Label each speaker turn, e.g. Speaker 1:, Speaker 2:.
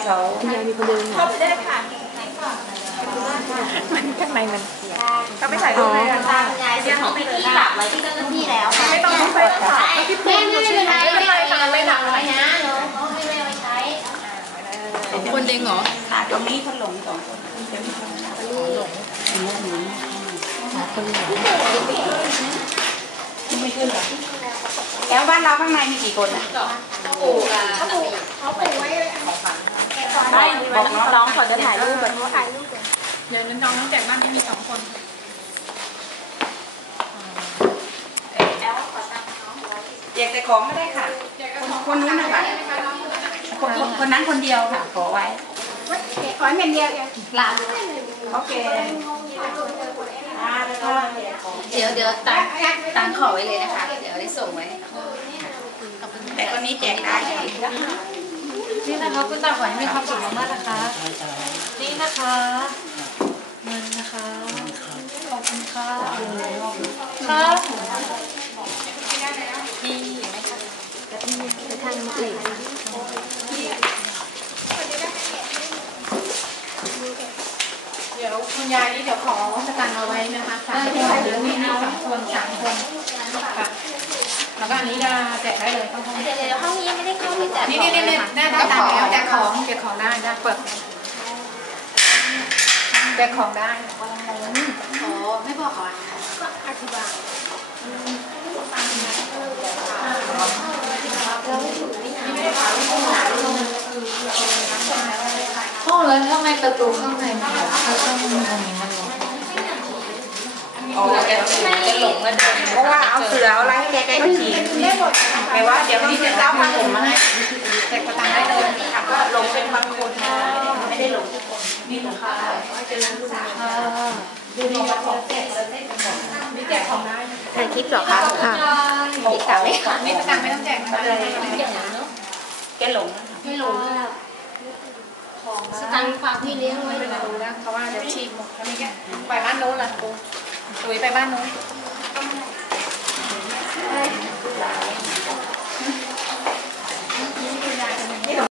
Speaker 1: เขา
Speaker 2: คุณยายมีคนเดินเข้าไปได้ค่ะ
Speaker 1: มันข้างในมัน
Speaker 2: เขาไม่ถ่ายรูปเลยกันค่ะ
Speaker 3: ยายส่งของที่ฝากไว้ที่เจ้าหน้าที่แล้วค่ะ
Speaker 2: ไม่ต้องไปค่ะ
Speaker 3: แม่ไม่เป็นไรไม่เป็นไรค่ะไม่หนักเลยนะเนาะไม่ได้เอาไปใช้
Speaker 1: คนเด้งเหรอค่ะตรงนี้คนหลง2 คนคนหลงไม่ขึ้นหรอแล้วบ้านเราข้างในมีกี่คนอ่ะ
Speaker 3: เขาปลูกไว้ของฝัน
Speaker 1: ไม่บอกน้องๆก่อนจะถ่ายรูปก่อน
Speaker 2: เขาถ่ายรูปเดี๋ยวน้องแจกบ้านนี้มี2 คน
Speaker 1: แจกแต่ของไม่ได้ค่ะคนนู้นนะคะคนนั้นคนเดียวค่ะขอไว้
Speaker 2: ขอให้เป็นเดียว
Speaker 1: หลานโอเค
Speaker 3: เดี๋ยวตั้งขอไว้เลยนะคะเดี๋ยวได้ส่งไว้
Speaker 1: แต่คนนี้แจกได้
Speaker 2: นี่นะคะคุณตาขอให้มีความสุขมากๆนะคะนี่นะคะเงินนะคะขอบคุณค่ะครับพี่ไหมคะไปทางอื่นเดี๋ยวคุณยายนี่เดี๋ยวขอสแกนเอาไว้นะคะ3 คนเดี๋ยวนี่2 คน3 คนค่ะแล้วก็อันนี้จะแจกได้เลยเข้าห้อง
Speaker 3: เดี๋ยวห้องนี้ไม่ได้เข้าไปแจก
Speaker 2: นี่ได้ตังค์แล้วแจกของได้เปิดแจกของได้
Speaker 3: อ๋อไม่บอกอ่ะ
Speaker 2: ก็อธิบาย
Speaker 3: ห้องแล้วทำไมประตูข้างในมันข้างในมันมัน
Speaker 1: อ๋อแกหลงแล้วเดินเพราะว่าเอาเสือเอาอะไรให้แกก็ฉีกแต่ว่าเดี๋ยวนี้จะเจ้าผ้าห่มมาให้
Speaker 2: แจกประตังได้เลย
Speaker 1: ค่ะก็หลงเป็นบางคนไม่ได้หลงทุกคน
Speaker 2: นี่นะคะดูดีแล้วของแจกนี่แจกของได้
Speaker 3: ถ่ายคลิปหรอคะค่ะคลิปต่างไม่ค่ะ
Speaker 2: นี่ประตังไม่ต้องแจกนะคะ
Speaker 1: แกหลง
Speaker 3: ไม่รู้สตังค์ฝากพี่เลี้ยงไว้
Speaker 2: ไม่รู้นะเพราะว่าเดี๋ยวฉีกหมดแล้วนี่แกไปบ้านโน้นล่ะกูไปบ้านโน้น